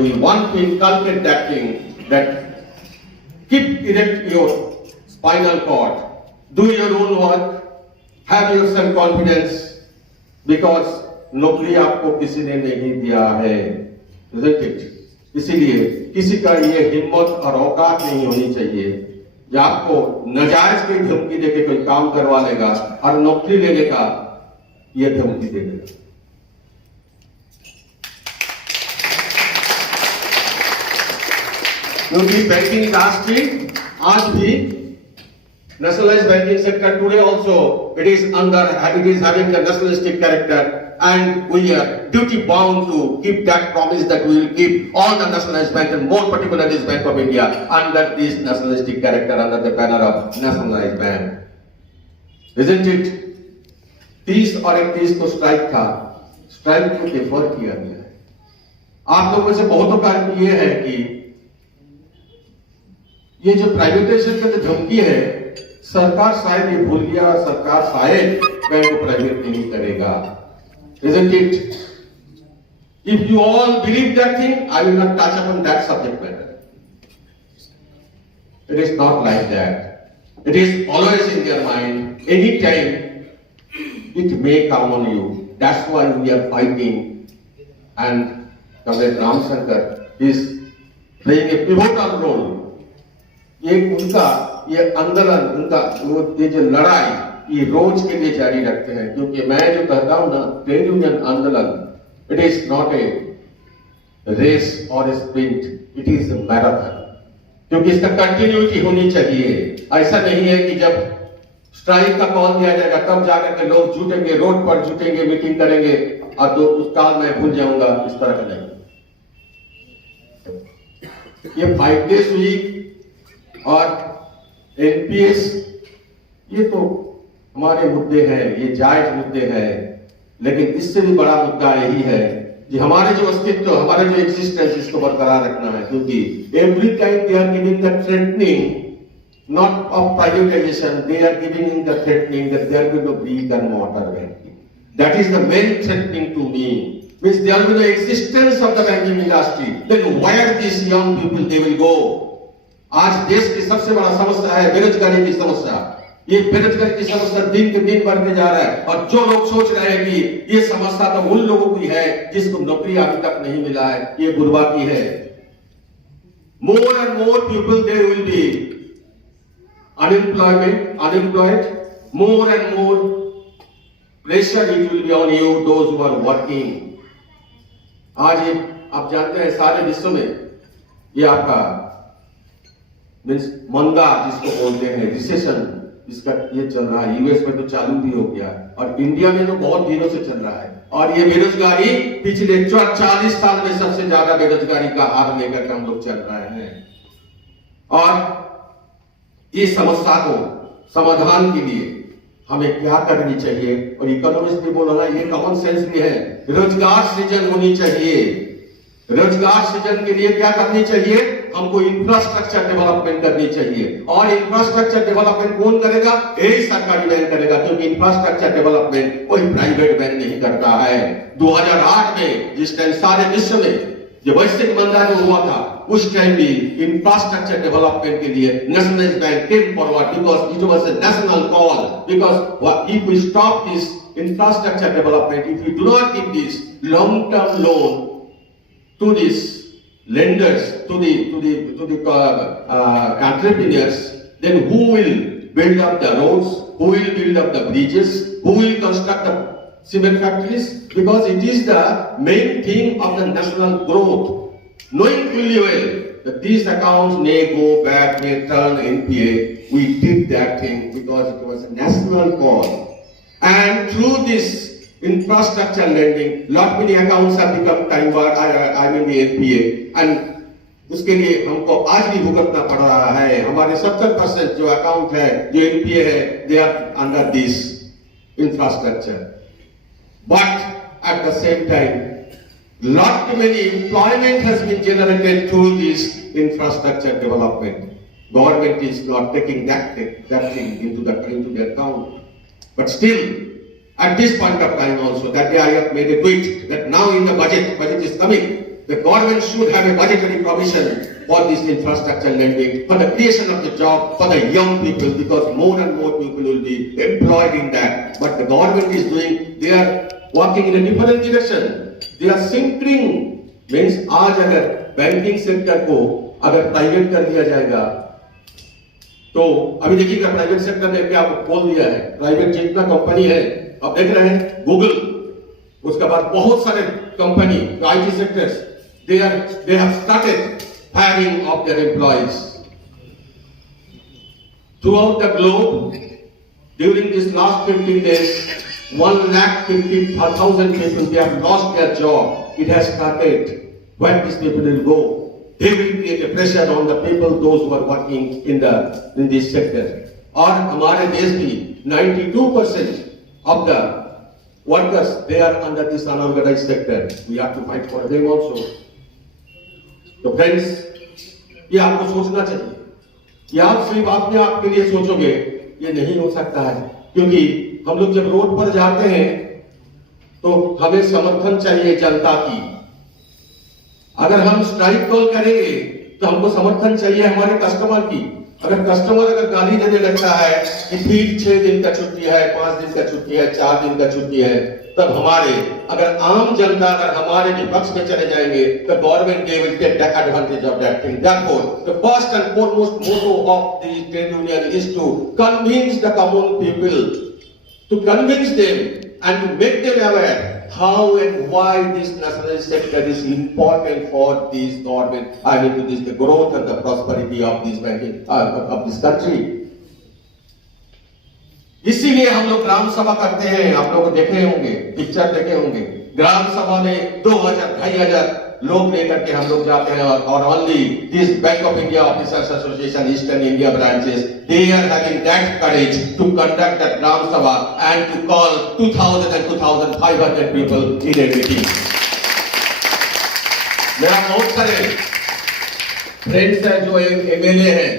We want to inculcate that thing, that keep erect your spinal cord, do your own work, have your self-confidence, because नौकरी आपको किसी ने नहीं दिया है, isn't it? इसीलिए किसी का ये हिम्मत और औकात नहीं होनी चाहिए कि आपको नाजायज की धमकी देके कोई काम करवा लेगा और नौकरी लेने का ये धमकी देगा। क्योंकि बैंकिंग इंडस्ट्री आज भी nationalized banking sector today also it is having the nationalistic character, and we are duty bound to keep that promise that we will keep all the nationalized banks and more particularly this Bank of India under this nationalistic character, under the banner of nationalized bank, isn't it? 30 और 31 को strike था, strike को differ किया गया है। आप लोगों से बहुतों का ये है कि ये जो प्राइवेटाइजेशन का जो धमकी है, सरकार शायद ये भूल गया, सरकार शायद बैंक को प्राइवेट नहीं करेगा, isn't it? If you all believe that thing, I will not touch upon that subject matter. It is not like that. It is always in their mind. Anytime it may come on you. That's why we are fighting. And Comrade Ram Shankar is playing a pivotal role. ये उनका ये आंदोलन, उनका ये जो लड़ाई ये रोज के लिए जारी रखते हैं, क्योंकि मैं जो कहता हूं ना, ट्रेड यूनियन आंदोलन it is not a race और sprint, it is a marathon, क्योंकि इसका कंटिन्यूटी होनी चाहिए। ऐसा नहीं है कि जब स्ट्राइक का कॉल दिया जाएगा तब जाकर के लोग जुटेंगे, रोड पर जुटेंगे, मीटिंग करेंगे और तो उस काल मैं भूल जाऊंगा, इस तरह का नहीं। ये 5 days वीक और एनपीएस ये तो हमारे मुद्दे हैं, ये जायज मुद्दे हैं, लेकिन इससे भी बड़ा मुद्दा यही है कि हमारे जो अस्तित्व, हमारे जो एग्जिस्टेंस, इसको बरकरार रखना है। क्योंकि every time they are giving the threatening not of privatisation, they are giving the threatening that they are going to break and water banking. That is the main threatening to me, means there will be no existence of the banking industry. Then where these young people they will go? आज देश की सबसे बड़ा समस्या है बेरोजगारी की समस्या। ये बेरोजगारी की समस्या दिन के दिन बढ़ते जा रहा है, और जो लोग सोच रहे हैं कि ये समस्या तो उन लोगों की है जिसको नौकरी अभी तक नहीं मिला है, ये बुर्बाकी है। More and more people there will be unemployed, more and more pressure it will be on you, those who are working. आज ये आप जानते हैं सारे विश्व में ये आपका मीन्स मंदा जिसको बोलते हैं, रिसेशन, इसका ये चल रहा है। यूएस में तो चालू भी हो गया और इंडिया में तो बहुत दिनों से चल रहा है। और ये बेरोजगारी पिछले 40 साल में सबसे ज्यादा बेरोजगारी का हार लेकर हम लोग चल रहे हैं। और इस समस्या को समाधान के लिए हमें क्या करनी चाहिए, और इकोनॉमिस्ट भी बोल रहा है, ये कॉमन सेंस भी है, रोजगार सृजन होनी चाहिए। रोजगार सृजन के लिए क्या करनी चाहिए? हमको इंफ्रास्ट्रक्चर डेवलपमेंट करनी चाहिए। और इंफ्रास्ट्रक्चर डेवलपमेंट कौन करेगा? यही सरकारी बैंक करेगा, क्योंकि इंफ्रास्ट्रक्चर डेवलपमेंट कोई प्राइवेट बैंक नहीं करता है। 2008 में जिस टाइम सारे विश्व में जो वैश्विक मंदा जो हुआ था, उस टाइम भी इंफ्रास्ट्रक्चर डेवलपमेंट के लिए nationalised bank came forward, because it was a national call, because if we stop this infrastructure development, if we do not give this long term loan to these lenders, to the entrepreneurs, then who will build up the roads, who will build up the bridges, who will construct the cement factories? Because it is the main thing of the national growth. Knowing fully well that these accounts may go back, may turn NPA, we did that thing because it was a national call. And through this infrastructure lending, lot many accounts have become time bar, I mean the NPA, and उसके लिए हमको आज भी भुगतना पड़ रहा है। हमारे 70% जो अकाउंट है, जो NPA है, they are under this infrastructure. But at the same time, lot many employment has been generated through this infrastructure development. Government is not taking that thing into the account, but still. At this point of time also, that day I have made a tweet that now in the budget is coming, The government should have a budgetary provision for this infrastructure lending, for the creation of the job for the young people, because more and more people will be employed in that. But the government is doing, they are walking in a different direction. They are simpering, means आज अगर banking sector को अगर private कर दिया जाएगा, तो अभी देखिएगा प्राइवेट सेक्टर ने क्या बोल दिया है, प्राइवेट जितना कंपनी है, अब देख रहे हैं गूगल, उसके बाद बहुत सारे company IT sectors, they have started hiring of their employees. Throughout the globe, during this last 15 days, 150,000 people, they have lost their job. It has started. Where these people will go? They will create a pressure on the people, those who are working in this sector. और हमारे देश भी 92% of the workers, they are under this unorganized sector. We have to fight for them also. तो friends, ये आपको सोचना चाहिए. ये आप सिर्फ अपने आप के लिए सोचोगे, ये नहीं हो सकता है, क्योंकि हम लोग जब रोड पर जाते हैं तो हमें समर्थन चाहिए जनता की. अगर हम स्ट्राइक कॉल करेंगे तो हमको समर्थन चाहिए हमारे कस्टमर की. अगर कस्टमर गाली देने लगता है कि फिर 6 दिन का छुट्टी है, 5 दिन का छुट्टी है, 4 दिन का छुट्टी है, तब हमारे अगर आम जनता अगर हमारे विपक्ष में चले जाएंगे तो government they will take advantage of that thing. Therefore, the first and foremost motto of the trade union is to convince the common people, to convince them and to make them aware how and why this national sector is important for this government. I mean, to this the growth and the prosperity of this of this country. इसीलिए हम लोग ग्राम सभा करते हैं. आप लोग देखे होंगे, पिक्चर देखे होंगे, ग्राम सभा में 2,000-2,500 लोग लेकर के हम लोग जाते हैं. और only this bank of India officers association eastern India branches, they are having that courage to conduct that gram sabha and to call 2,000 and 2,500 people in a meeting. मेरा बहुत सारे फ्रेंड्स हैं जो एमएलए हैं,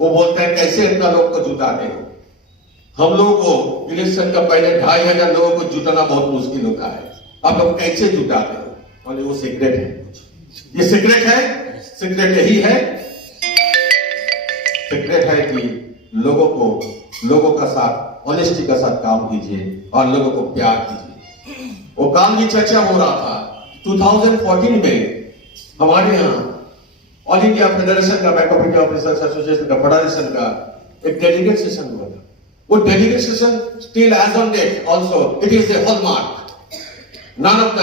वो बोलते हैं कैसे इतना लोग को जुटाते हो. हम लोगों को इलेक्शन का पहले 2,500 लोगों को जुटाना बहुत मुश्किल होता है. आप लोग कैसे जुटाते हो? और वो सीक्रेट है. ये सीक्रेट है, सीक्रेट यही है, सीक्रेट है कि लोगों का साथ ऑनेस्टी का साथ काम कीजिए और लोगों को प्यार कीजिए. वो काम की चर्चा हो रहा था 2014 में हमारे यहाँ ऑल इंडिया फेडरेशन का, bank of India officers association का, फेडरेशन का एक डेलीगेट सेशन हुआ था. वो delegate session still as on date also it is the hallmark. None of the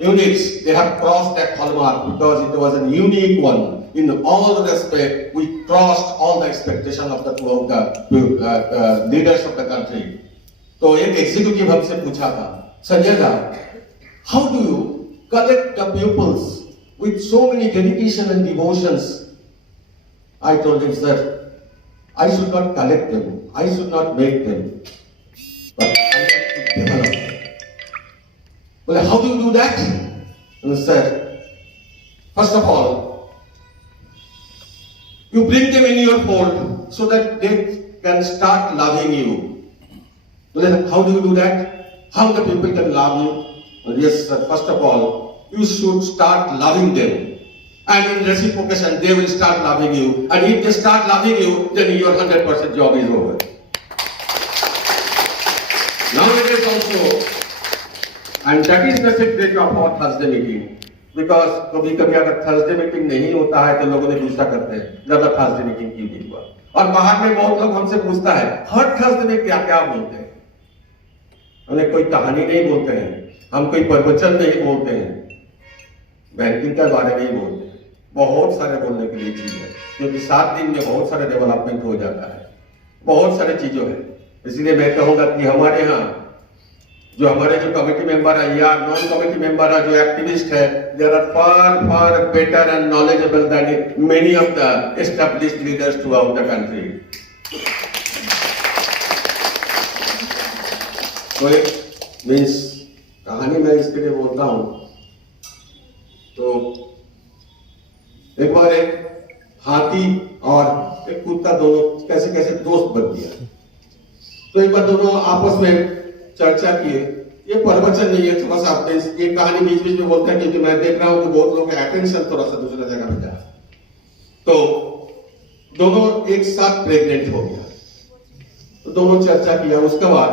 units they have crossed that hallmark because it was a unique one. In all respect, we crossed all the expectation of the leaders of the country. तो एक executive हमसे पूछा था, संजय दा, how do you collect the pupils with so many dedication and devotions? I told him, sir, I should not collect them, I should not make them, but I have to develop them. Well, how do you do that? And I said, first of all, you bring them in your fold so that they can start loving you. Well, how do you do that? How the people can love you? Well, yes, sir. First of all, you should start loving them. And in reciprocation, they will start loving you. And if they start loving you, then your 100% job is over. Nowadays also, and that is the secret of our Thursday meeting. Because कभी-कभी अगर Thursday meeting नहीं होता है तो लोगों ने गुस्सा करते हैं, ज्यादा थर्सडे मीटिंग क्यों नहीं हुआ. और बाहर में बहुत लोग हमसे पूछता है हर थर्सडे में क्या क्या बोलते हैं. हमने कोई कहानी नहीं बोलते हैं, हम कोई प्रवचन नहीं बोलते हैं, बैंकिंग के बारे में ही बोलते हैं. बहुत सारे बोलने के लिए चीज है, क्योंकि 7 दिन में बहुत सारे डेवलपमेंट हो जाता है, बहुत सारे चीजों है. इसलिए मैं कहूंगा कि हमारे यहाँ जो हमारे जो कमेटी मेंबर है या नॉन कमेटी मेंबर है, जो एक्टिविस्ट है, there are far better and knowledgeable than many of the established leaders throughout the country. तो एक मीन्स कहानी मैं इसके लिए बोलता हूं. तो एक बार एक हाथी और एक कुत्ता दोनों कैसे कैसे दोस्त बन गया. तो एक बार दोनों आपस में चर्चा किए ये प्रवचन नहीं है, थोड़ा सा आपने ये कहानी बीच बीच में बोलता है क्योंकि मैं देख रहा हूं कि बहुत लोगों का अटेंशन थोड़ा सा दूसरा जगह में जा। तो दोनों एक साथ प्रेग्नेंट हो गया, तो दोनों चर्चा किया। उसके बाद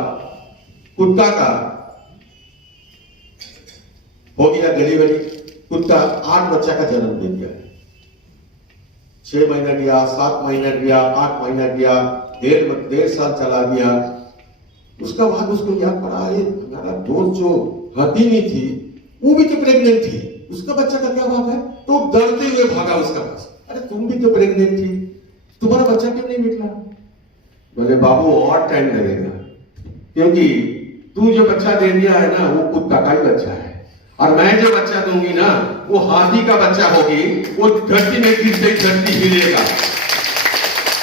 कुत्ता का हो गया डिलीवरी, कुत्ता 8 बच्चा का जन्म दे दिया। 6 महीना गया, 7 महीना गया, 8 महीना गया, 1.5 साल चला गया। उसका बाद उसको याद पड़ा, हमारा दोस्त जो हथिनी थी वो भी तो प्रेग्नेंट थी, उसका बच्चा का क्या बात है? तो डरते हुए भागा उसका पास, अरे तुम भी तो प्रेग्नेंट थी, तुम्हारा बच्चा क्यों नहीं निकला? बोले बाबू और टाइम लगेगा, क्योंकि तू जो बच्चा दे दिया है ना वो कुत्ता का ही बच्चा है, और मैं जो बच्चा दूंगी ना वो हाथी का बच्चा होगी, वो धरती में गिरते धरती हिलेगा।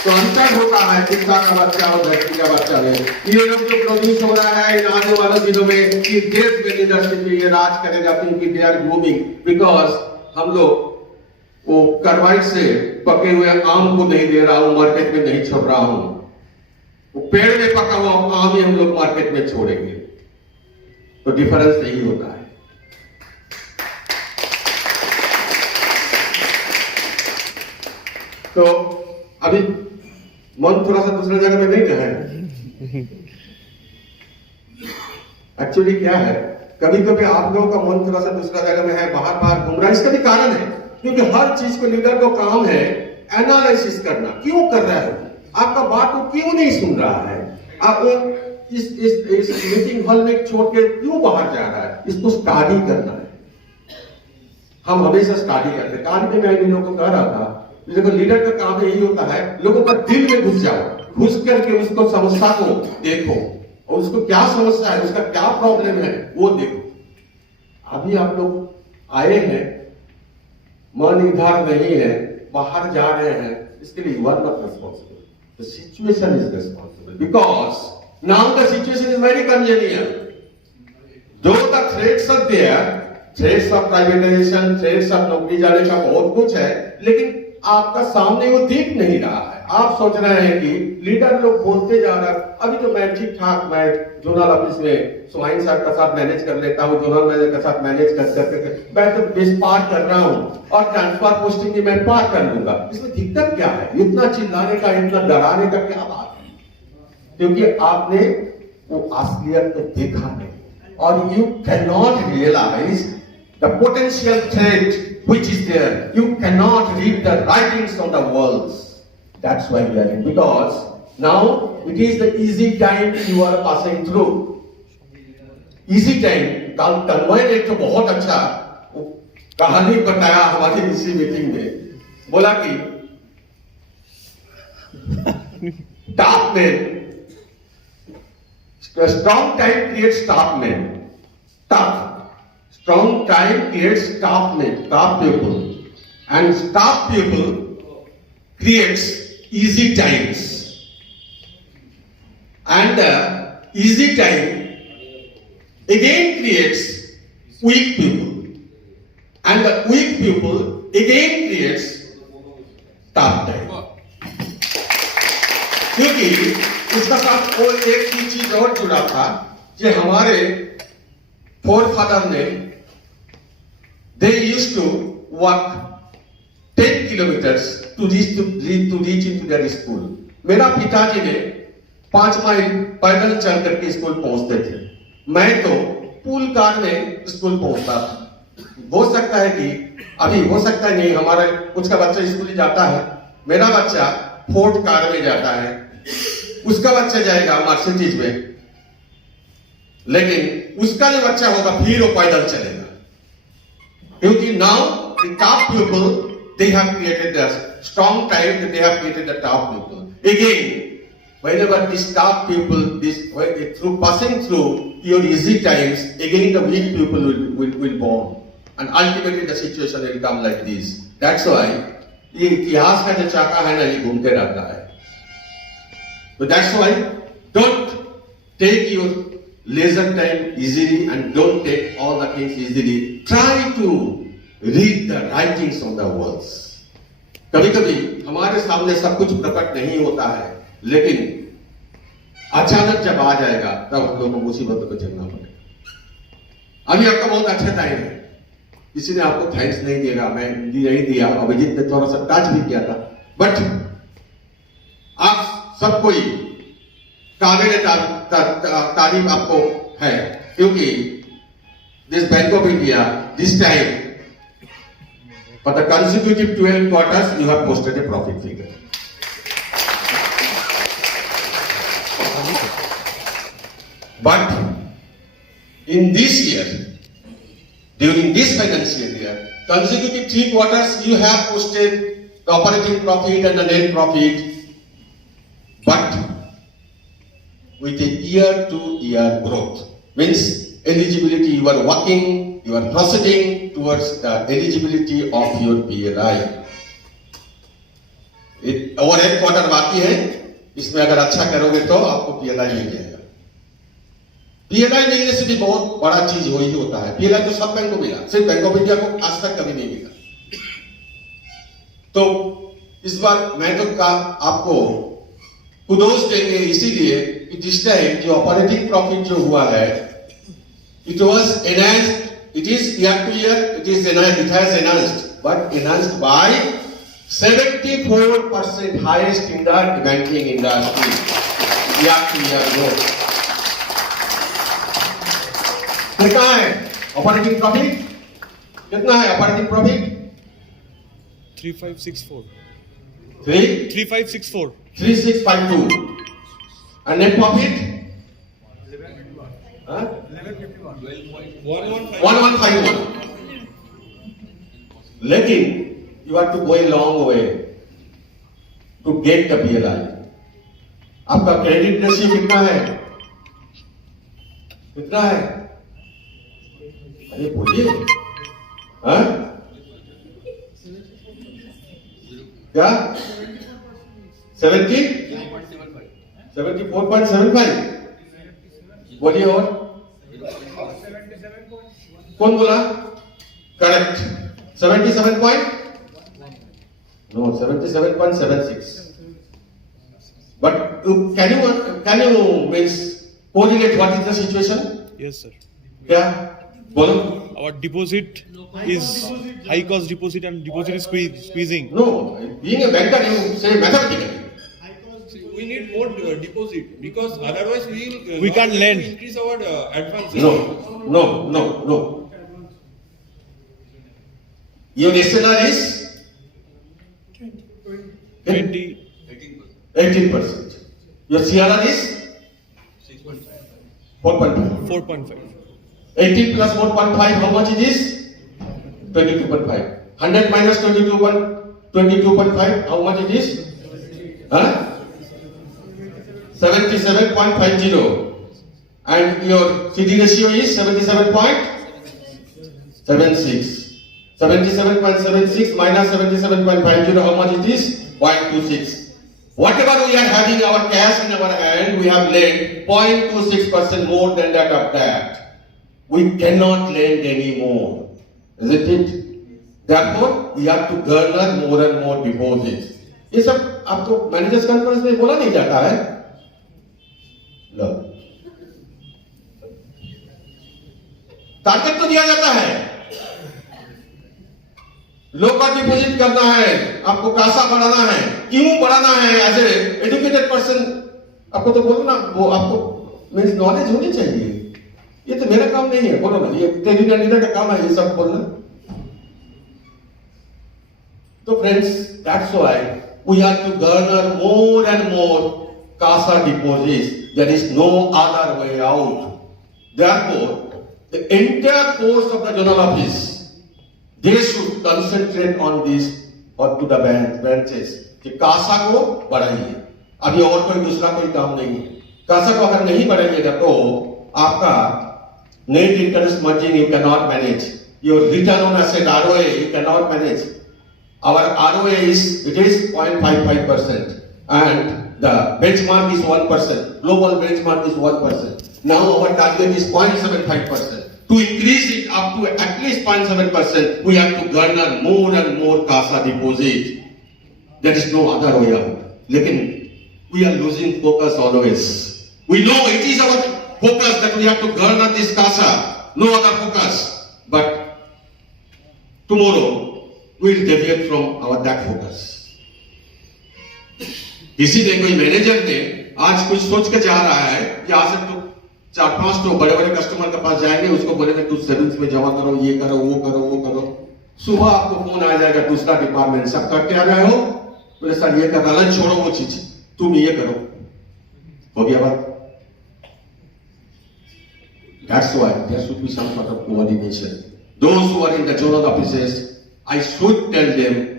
तो अंतर होता है कुत्ता का बच्चा और धरती का बच्चा में। ये लोग जो प्रोड्यूस हो रहा है इन आने वाले दिनों में कि देश में लीडरशिप ये राज करेगा, क्योंकि दे आर ग्रूमिंग, बिकॉज हम लोग वो कार्बाइड से पके हुए आम को नहीं दे रहा हूं, मार्केट में नहीं छोड़ रहा हूं, वो पेड़ में पका हुआ आम ही हम लोग मार्केट में छोड़ेंगे। तो डिफरेंस यही होता है। तो अभी मन थोड़ा सा दूसरा जगह में नहीं गया है। एक्चुअली क्या है, कभी कभी आप लोगों का मन थोड़ा सा दूसरा जगह में है, बाहर बाहर घूम रहा है। इसका भी कारण है क्योंकि हर चीज को लीडर को काम है एनालिसिस करना, क्यों कर रहा है, आपका बात को क्यों नहीं सुन रहा है, आप इस मीटिंग हॉल में छोड़ के क्यों बाहर जा रहा है, इसको स्टडी करना है। हम हमेशा स्टडी करते हैं। कहानी में मैं इन लोगों को कह रहा था, देखो लीडर का काम यही होता है, लोगों का दिल में घुस जाओ, घुस करके उसको समस्या को देखो और उसको क्या समस्या है, उसका क्या प्रॉब्लम है वो देखो। अभी आप लोग आए हैं, मन इधर नहीं है, बाहर जा रहे हैं, इसके लिए you are not responsible, the situation is responsible, because now the situation is very convenient. Though the threats are there, threats of privatisation, threats of नौकरी जाने का बहुत कुछ है, लेकिन आपका सामने वो दिख नहीं रहा है। आप सोच रहे हैं कि लीडर लोग बोलते जा रहा है, अभी तो मैं ठीक ठाक, मैं जोनल ऑफिस में स्वाइन साहब का साथ मैनेज कर लेता हूँ, जोनल मैनेजर का साथ मैनेज कर मैं तो बेस पार कर रहा हूँ और ट्रांसफर पोस्टिंग भी मैं पार कर लूंगा। इसमें दिक्कत क्या है? इतना चिल्लाने का, इतना डराने का क्या बात है? क्योंकि आपने वो असलियत को देखा नहीं और you can not realise the potential threat which is there. You cannot read the writings on the walls. That's why we are in, because now it is the easy time you are passing through. Easy time. कल तन्मय ने तो बहुत अच्छा कहानी बताया हमारी इसी meeting में, बोला कि top man, strong time creates top man, top strong time creates top men, top people, and top people creates easy times, and easy time again creates weak people, and the weak people again creates top time. क्योंकि इसका साथ और एक ही चीज और जुड़ा था, कि हमारे फोरफादर ने they used to walk 10 kilometers to reach into their school. मेरा पिताजी ने 5 माइल पैदल चल करके स्कूल पहुंचते थे, मैं तो पुल कार में स्कूल पहुंचता था। हो सकता है कि अभी, हो सकता है नहीं, हमारा कुछ का बच्चा स्कूल जाता है, मेरा बच्चा फोर्ड कार में जाता है, उसका बच्चा जाएगा मर्सिडीज में, लेकिन उसका जो बच्चा होगा फिर वो पैदल चलेगा, क्योंकि now the top people they have created the strong time, they have created the top people again. whenever these top people, this through passing through your easy times, again the weak people will born, and ultimately the situation will come like this. That's why ये इतिहास का जो चाका है ना, ये घूमते रहता है। So that's why don't take your leisure time easily and don't take all the things easily. Try to read the writings on the walls. कभी कभी हमारे सामने सब कुछ प्रकट नहीं होता है, लेकिन अचानक जब आ जाएगा तब हम लोगों को मुसीबतों को झेलना पड़ेगा। अभी आपका बहुत अच्छा टाइम है, किसी ने आपको थैंक्स नहीं देगा, मैं नहीं दिया, अभिजीत ने थोड़ा सा टच भी किया था, बट आप सब कोई काबिल तारीफ आपको है, क्योंकि this bank of India this time for the consecutive 12 quarters you have posted a profit figure. But in this year, during this financial year, consecutive 3 quarters you have posted the operating profit and the net profit, but with a year-to-year growth. Means eligibility, you are working, you are proceeding towards the eligibility of your PLI. और एक quarter बाकी है, इसमें अगर अच्छा करोगे तो आपको PLI मिल जाएगा। PLI मिलने से भी बहुत बड़ा चीज हो ही होता है। PLI तो सब बैंक को मिला, सिर्फ बैंक ऑफ इंडिया को आज तक कभी नहीं मिला। तो इस बार मैं तो आपको कुडोस देंगे इसीलिए कि जिस टाइम जो ऑपरेटिंग प्रॉफिट जो हुआ है, it was enhanced, it is year to year, it has enhanced, but enhanced by 74% highest in the banking industry, year to year growth. कितना है ऑपरेटिंग प्रॉफिट? कितना है operating profit? 3564 3652 and net profit 1151. लेकिन you have to go a long way to get the PLI. आपका credit ratio कितना है? कितना है? अरे बोलिए, हाँ? क्या? 74.75. बोलिए और कौन बोला? Correct 77 point? No, 77.76. But can you means correlate what is the situation? Yes sir. क्या? बोलो. Our deposit is high cost deposit and deposit is squeezing. No, being a banker you say mathematically. We need more deposit because otherwise We can't lend. Increase our advance. No. Your SLR is 18%. Your CRR is 4.5. 4.5. 18 plus 4.5, how much it is? 22.5. 100 minus 22.5, how much it is? 77.50. And your CD ratio is 77.76. 77.76 minus 77.50, how much it is? 0.26. Whatever we are having our cash in our hand, we have lent 0.26% more than that of that. We cannot lend any more, isn't it? Therefore, we have to garner more and more deposits. ये सब आपको managers conference में बोला नहीं जाता है? लो, target तो दिया जाता है, लो का डिपोजिट करना है, आपको कासा बढ़ाना है। क्यों बढ़ाना है? एज ए एजुकेटेड पर्सन आपको तो बोलो ना, वो आपको मीन्स नॉलेज होनी चाहिए। ये तो मेरा काम नहीं है, बोलो ना, ये टेलीविजन लीडर का काम है ये सब बोलना। तो friends, that's why we have to garner more and more CASA deposits. There is no other way out. Therefore, the entire force of the general office, they should concentrate on this or to the branches कि कासा को बढ़ाइए। अभी और कोई दूसरा कोई काम नहीं है। कासा को अगर नहीं बढ़ाइएगा तो आपका net interest margin you cannot manage, your return on asset ROA you cannot manage. Our ROA is 0.55% and the benchmark is 1%, global benchmark is 1%. Now our target is 0.75%. To increase it up to at least 0.7%, we have to garner more and more CASA deposit. There is no other way out. Lekin we are losing focus always. We know it is our focus that we have to garner this CASA, no other focus. But tomorrow we will deviate from our that focus. किसी ने कोई manager ने आज कुछ सोच के जा रहा है कि आज से तो 4-5 तो बड़े बड़े कस्टमर के पास जाएंगे, उसको बोलेंगे तू सेविंग्स में जमा करो, ये करो, वो करो, वो करो. सुबह आपको फोन आ जाएगा दूसरा डिपार्टमेंट, सब करके आ रहे हो, बोले सर ये कर रहा, छोड़ो वो चीज, तुम ये करो. हो गया बात. That's why there should be some sort of coordination. Those who are in the zonal offices, I should tell them,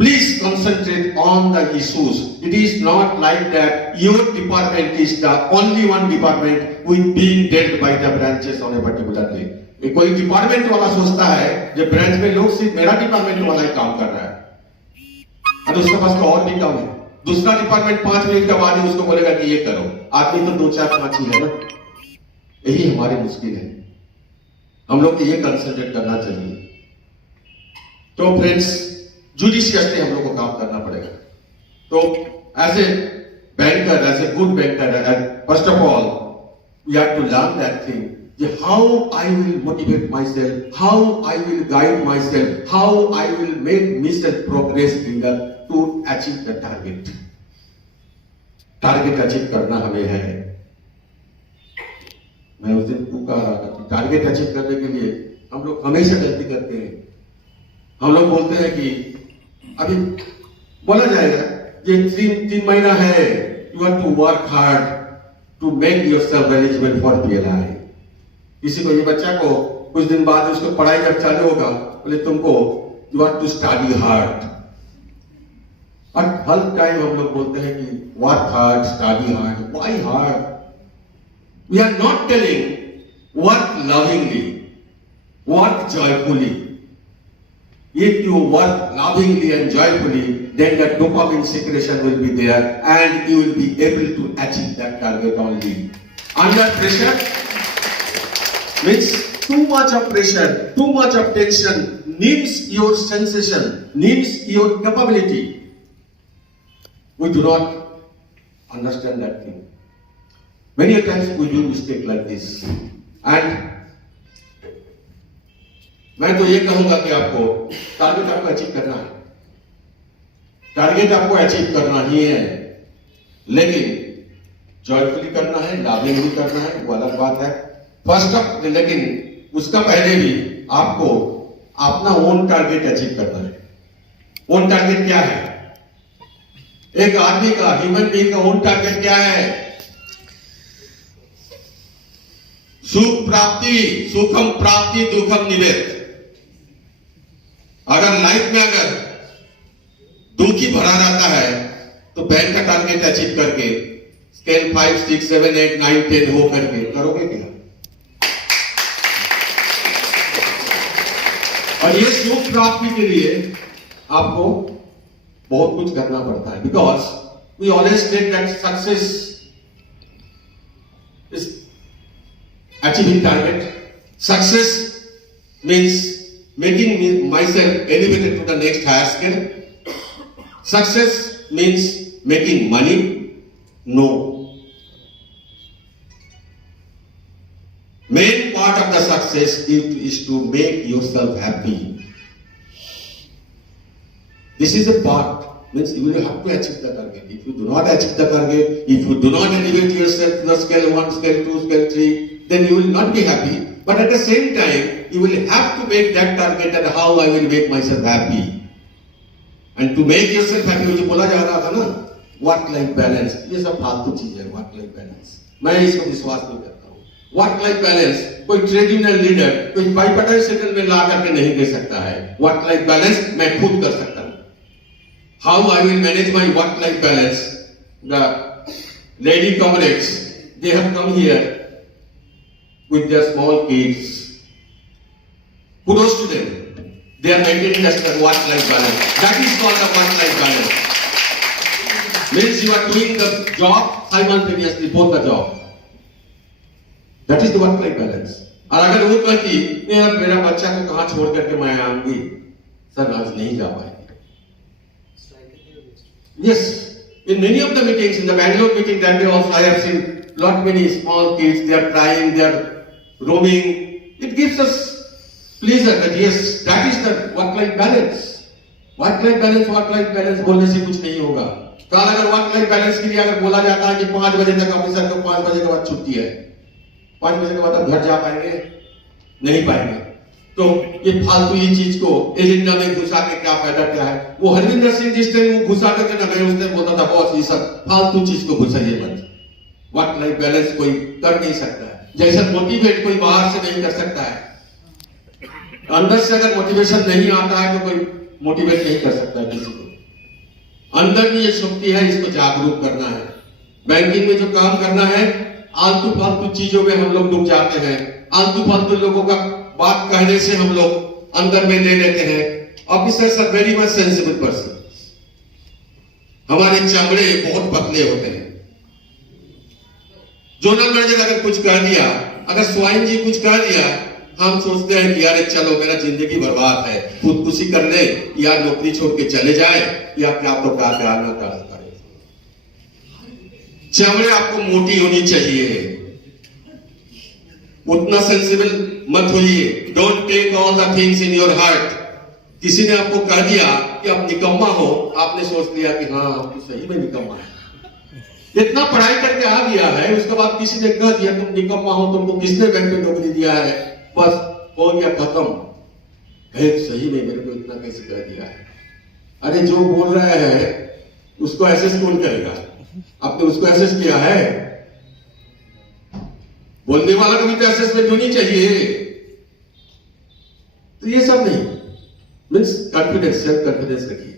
please concentrate on the issues. It is not like that your department is the only one department with being dealt by the branches on a particular day. कोई department वाला सोचता है जो branch में लोग सिर्फ मेरा department वाला ही काम कर रहा है और उसके पास तो और भी काम है. दूसरा डिपार्टमेंट 5 मिनट के बाद ही उसको बोलेगा कि ये करो. आदमी तो 2-4-5 ही है ना. यही हमारी मुश्किल है. हम लोग को ये कंसंट्रेट करना चाहिए. तो फ्रेंड्स, जुडिशियसली हम लोग को काम करना पड़ेगा. तो as a banker, as a good banker, first of all we have to learn that thing, how I will motivate myself, how I will guide myself, how I will make myself progress in the to achieve the target. Target achieve करना हमें है. मैं उस दिन कह रहा था कि टारगेट अचीव करने के लिए हम लोग हमेशा गलती करते हैं. हम लोग बोलते हैं कि अभी बोला जाएगा ये 3 महीना है, you have to work hard to make yourself eligible for PLI. किसी को, ये बच्चा को कुछ दिन बाद उसको पढ़ाई जब चालू होगा, बोले तुमको you have to study hard. और हर टाइम हम लोग बोलते हैं कि work hard, study hard. Why hard? We are not telling work lovingly, work joyfully. If you work lovingly and joyfully, then the dopamine secretion will be there and you will be able to achieve that target only. Under pressure means too much of pressure, too much of tension needs your sensation, needs your capability. We do not understand that thing. Many times we do mistake like this. And मैं तो ये कहूंगा कि आपको target आपको achieve करना है. Target आपको अचीव करना ही है, लेकिन जॉयफुली करना है, लविंगली करना है, वो अलग बात है. फर्स्ट ऑफ, लेकिन उसका पहले भी आपको अपना ओन टारगेट अचीव करना है. ओन टारगेट क्या है? एक आदमी का, ह्यूमन बीइंग का ओन टारगेट क्या है? सुख प्राप्ति, सुखम प्राप्ति, दुखम निवेद. अगर लाइफ में अगर दुख ही भरा रहता है तो बैंक का टारगेट अचीव करके स्केल 5, 6, 7, 8, 9, 10 हो करके करोगे क्या? और ये सुख प्राप्ति के लिए आपको बहुत कुछ करना पड़ता है. Because we always take that success is achieving target. Success means making myself elevated to the next higher scale. Success means making money. No. Main part of the success is to make yourself happy. This is a part. Means you will have to achieve the target. If you do not achieve the target, if you do not elevate yourself to the scale 1, scale 2, scale 3, then you will not be happy. But at the same time, you will have to make that target and how I will make myself happy. And to make yourself happy, जो बोला जा रहा था ना, work life balance, ये सब फालतू चीज है. work life balance, मैं इसको विश्वास नहीं करता हूँ. work life balance कोई ट्रेड यूनियन लीडर कोई बाइपार्टाइट सेटल में ला करके नहीं दे सकता है. work life balance मैं खुद कर सकता हूँ. How I will manage my work life balance? The lady comrades, they have come here with their small kids. Kudos to them. They are maintaining a work-life balance. That is called a work-life balance. Means you are doing the job simultaneously, both the job. That is the work-life balance. और अगर वो कहती मेरा बच्चा को कहाँ छोड़ करके मैं आऊंगी, सर आज नहीं जा पाएंगे. Yes, in many of the meetings, in the Bangalore meeting that day also I have seen lot many small kids. They are crying, they are roaming It gives us pleasure that yes, that is the work-life balance. Work life balance बोलने से कुछ नहीं होगा। कल अगर work life balance के लिए अगर बोला जाता है कि 5 बजे तक ऑफिसर को 5 बजे के बाद छुट्टी है, 5 बजे के बाद आप घर जा पाएंगे? नहीं पाएंगे। तो ये फालतू ये चीज को एजेंडा में घुसा के क्या फायदा क्या है? वो हरविंदर सिंह जिस टाइम वो घुसा करके ना, मैं उस टाइम बोलता था बॉस ये सब फालतू चीज को घुसाइए मत। वर्क लाइफ बैलेंस कोई कर नहीं सकता है, जैसा मोटिवेट कोई बाहर से नहीं कर सकता है। अंदर से अगर मोटिवेशन नहीं आता है तो कोई मोटिवेट नहीं कर सकता है किसी को। अंदर में ये शक्ति है, इसको जागरूक करना है। बैंकिंग में जो काम करना है, आलतू फालतू चीजों में हम लोग डूब जाते हैं। आलतू फालतू लोगों का बात कहने से हम लोग अंदर में ले लेते हैं। Officers are very much sensible person. हमारे चमड़े बहुत पतले होते हैं। जोनल मैनेजर अगर कुछ कह दिया, अगर स्वाइन जी कुछ कह दिया, हम सोचते हैं कि यार चलो मेरा जिंदगी बर्बाद है, खुदकुशी कर ले या नौकरी छोड़ के चले जाए या क्या तो क्या ना कर करे। चमड़े आपको मोटी होनी चाहिए, उतना सेंसिबल मत होइए। Don't take all the things in your heart. किसी ने आपको कह दिया कि आप निकम्मा हो, आपने सोच लिया कि हाँ आप सही में निकम्मा है। इतना पढ़ाई करके आ गया है, उसके बाद किसी ने कह दिया तुम निकम्मा हो, तुमको किसने बैंक में नौकरी दिया है, बस हो गया खत्म। सही में मेरे को इतना कैसे कह दिया है? अरे जो बोल रहा है उसको एसेस कौन करेगा? आपने उसको एसेस किया है? बोलने वाला को भी तो असेसमेंट होनी चाहिए। तो ये सब नहीं, मीन्स कॉन्फिडेंस, सेल्फ कॉन्फिडेंस रखिए।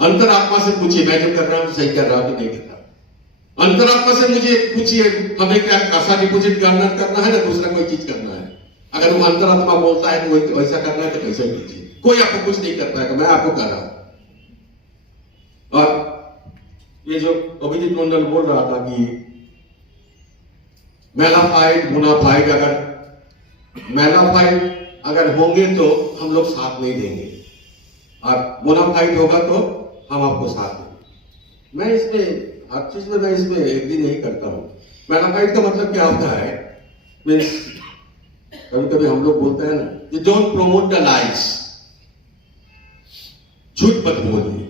अंतरात्मा से पूछिए मैं जो कर रहा हूं सही कर रहा हूं कि नहीं कर रहा। अंतरात्मा से मुझे पूछिए हमें क्या पैसा डिपॉजिट करना है ना दूसरा कोई चीज करना है। अगर वो अंतरात्मा बोलता है कि वैसा करना है तो वैसा कीजिए। कोई आपको कुछ नहीं कर पाएगा, मैं आपको कर रहा हूं। और ये जो अभिजीत मंडल बोल रहा था कि मेलाफाइड बोनाफाइड, अगर मेलाफाइड अगर होंगे तो हम लोग साथ नहीं देंगे और बोनाफाइड होगा तो हम आपको साथ देंगे। मैं इसमें हर चीज में मैं इसमें एग्री नहीं करता हूं। मेलाफाइड का मतलब क्या होता है? मीन्स कभी कभी हम लोग बोलते हैं ना, you don't promote the lies. झूठ मत बोलिए।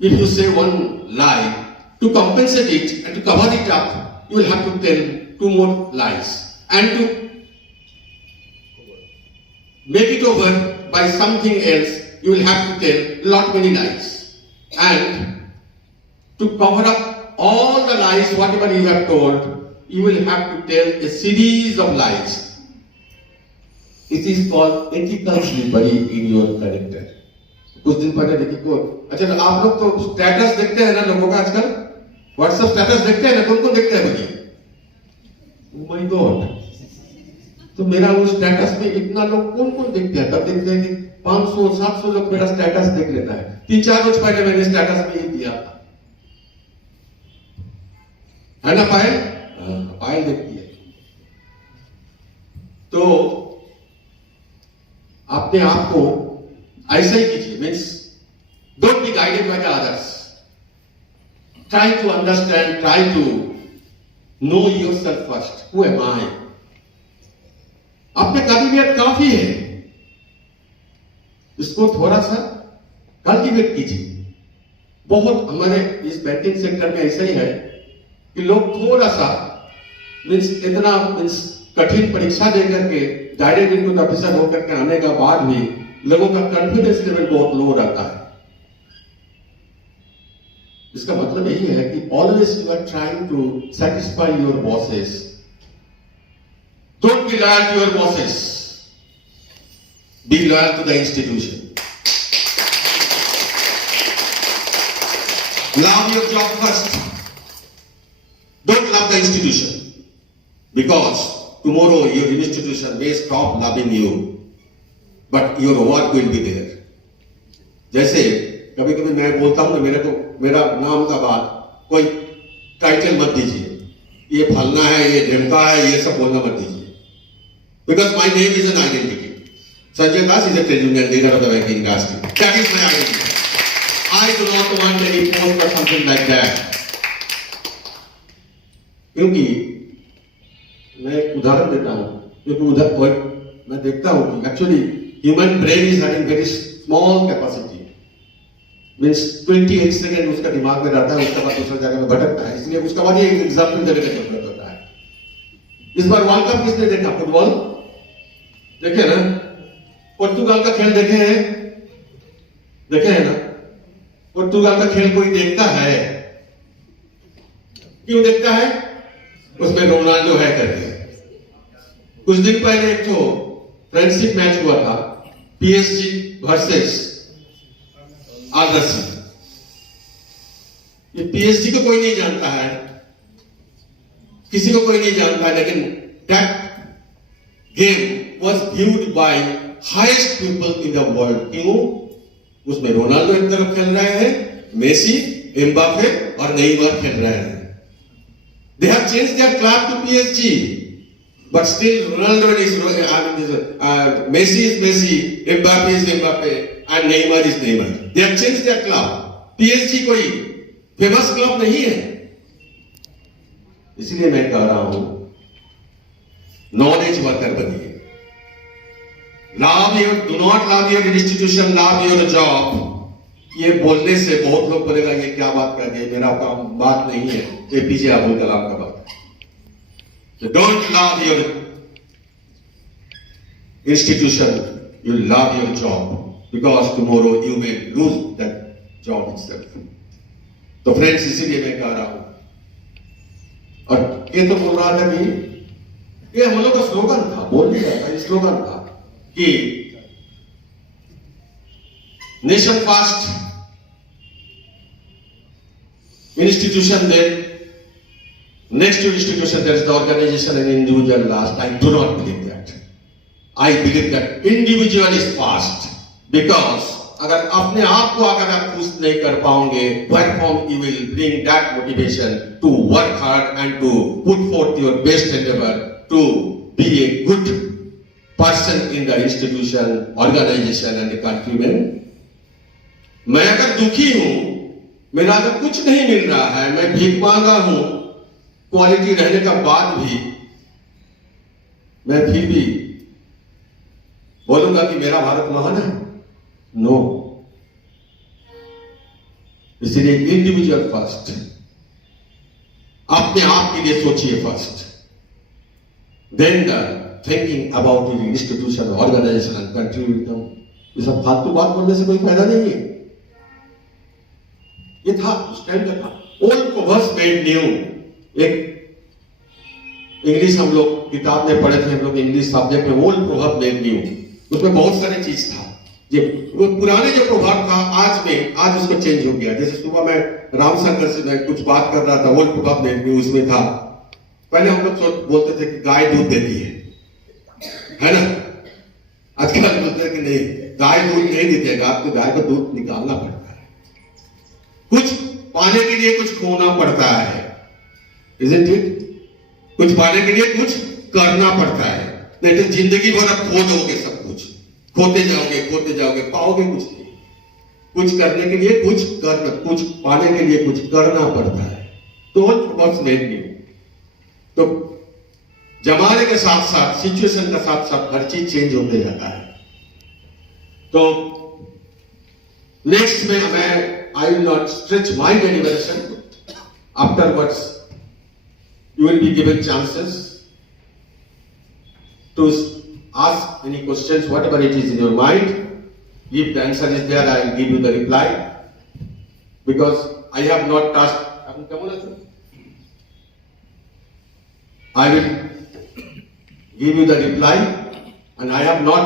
If you say one lie, to compensate it and to cover it up, you will have to tell 2 more lies and to make it over by something else you will have to tell lot many lies, and to cover up all the lies whatever you have told you will have to tell a series of lies. It is called ethical slippery in your character. कुछ दिन पहले देखिए को, अच्छा आप लोग तो status देखते हैं ना लोगों का आजकल, व्हाट्सएप स्टेटस देखते हैं ना, कौन कौन देखते हैं भाई? Oh my God! तो मेरा वो स्टेटस में इतना लोग कौन कौन देखते हैं? तब देखते हैं कि 500-700 लोग मेरा स्टेटस देख लेता है। 3-4 रोज पहले मैंने स्टेटस में ये दिया है ना पायल? पायल देखती है। तो अपने आप को ऐसा ही कीजिए, means don't be guided by the others. Try to understand, try to know yourself first. Who am I? अपने काबिलियत काफी है, इसको थोड़ा सा कल्टीवेट कीजिए। बहुत हमारे इस बैंकिंग सेक्टर में ऐसा ही है कि लोग थोड़ा सा इतना कठिन परीक्षा देकर के गाइडेड इनपुट ऑफिसर होकर के आने का बाद भी लोगों का कॉन्फिडेंस लेवल बहुत लो रहता है। इसका मतलब यही है कि always you are trying to satisfy your bosses. Don't be loyal to your bosses, be loyal to the institution. Love your job first, don't love the institution, because tomorrow your institution may stop loving you, but your work will be there. जैसे कभी कभी मैं बोलता हूं ना, मेरे को मेरा नाम का बाद कोई टाइटल मत दीजिए, ये फलना है, ये ढिमका है, ये सब बोलना मत दीजिए, because my name is an identity. Sanjay Das is a trade union leader of the banking industry. That is my identity. I do not want any post or something like that. क्योंकि मैं एक उदाहरण देता हूं. क्योंकि उधर मैं देखता हूँ कि actually human brain is having very small capacity, means 28 second उसका दिमाग में रहता है, उसके बाद दूसरी जगह में भटकता है, इसलिए उसका बाद ये एग्जाम्पल देने का जरूरत होता है। इस बार वर्ल्ड कप किसने देखा? फुटबॉल देखे ना? पोर्तुगाल का खेल देखे हैं? देखे हैं ना? पोर्तुगाल का खेल कोई देखता है? क्यों देखता है? उसमें रोनाल्डो है करके। कुछ दिन पहले एक तो फ्रेंडशिप मैच हुआ था, पीएसजी वर्सेस आरसी। ये पीएसजी को कोई नहीं जानता है, किसी को कोई नहीं जानता है, लेकिन that game was viewed by highest people in the world. क्यों? उसमें रोनाल्डो एक तरफ खेल रहे हैं, मेसी, एम्बापे और नेइमार खेल रहे हैं। They have changed their club to PSG, but still Ronaldo is Messi is Messi, Mbappe is Mbappe, and Neymar is Neymar. They have changed their club. PSG कोई फेमस क्लब नहीं है। इसलिए मैं कह रहा हूं, नॉलेज वर्कर बनिए। do not love your institution, love your job. ये बोलने से बहुत लोग बोलेगा ये क्या बात कर दिए, मेरा काम बात नहीं है, एपीजे अब्दुल कलाम का बात है। So don't love your institution, you love your job, because tomorrow you may lose that job itself. तो फ्रेंड्स, इसीलिए मैं कह रहा हूं, और ये तो बोल रहा था कि ये हम लोग का स्लोगन था, बोल दिया था, स्लोगन था कि nation first, institution then, next to institution there is the organization and individual last. I do not believe that. I believe that individual is first, because अगर अपने आप को अगर आप खुश नहीं कर पाओगे, what form you will bring that motivation to work hard and to put forth your best endeavor to be a good person in the institution, organization and the countrymen. मैं अगर दुखी हूं, मेरा अगर कुछ नहीं मिल रहा है, मैं भीख मांगा हूं, क्वालिटी रहने का बाद भी मैं फिर भी बोलूंगा कि मेरा भारत महान है? नो। इसलिए इंडिविजुअल फर्स्ट, अपने आप के लिए सोचिए first, then the thinking about your institution, organisation and country will come. ये सब फालतू बात बोलने से कोई फायदा नहीं है। ये था उस टाइम का था। ओल्ड प्रोवर्ब्स मेड न्यू, एक इंग्लिश हम लोग किताब में पढ़े थे, हम लोग इंग्लिश सब्जेक्ट में, ओल्ड प्रोवर्ब मेड न्यू। उसमें बहुत सारे चीज था, ये वो पुराने जो प्रोवर्ब था आज उसको चेंज हो गया। जैसे सुबह में रामशंकर से मैं कुछ बात कर रहा था, ओल्ड प्रोवर्ब मेड न्यू उसमें था। पहले हम लोग बोलते थे कि गाय दूध देती है ना? आजकल बोलते हैं कि नहीं, गाय दूध नहीं देती है, आपको गाय का दूध निकालना पड़ता है, कुछ पाने के लिए कुछ खोना पड़ता है, isn't it? कुछ पाने के लिए कुछ करना पड़ता है, नहीं तो जिंदगी भर आप खो दोगे, सब कुछ खोते जाओगे, पाओगे कुछ नहीं। कुछ करने के लिए कुछ पाने के लिए कुछ करना पड़ता है। तो व्हाट्स मेड न्यू, तो जमाने के साथ साथ, सिचुएशन के साथ साथ हर चीज चेंज होते जाता है। तो नेक्स्ट में I will not stretch my deliberation. Afterwards, you will be given chances to ask any questions, whatever it is in your mind. If the answer is there, I will give you the reply. Because I have not touched. I will give you the reply, and I have not,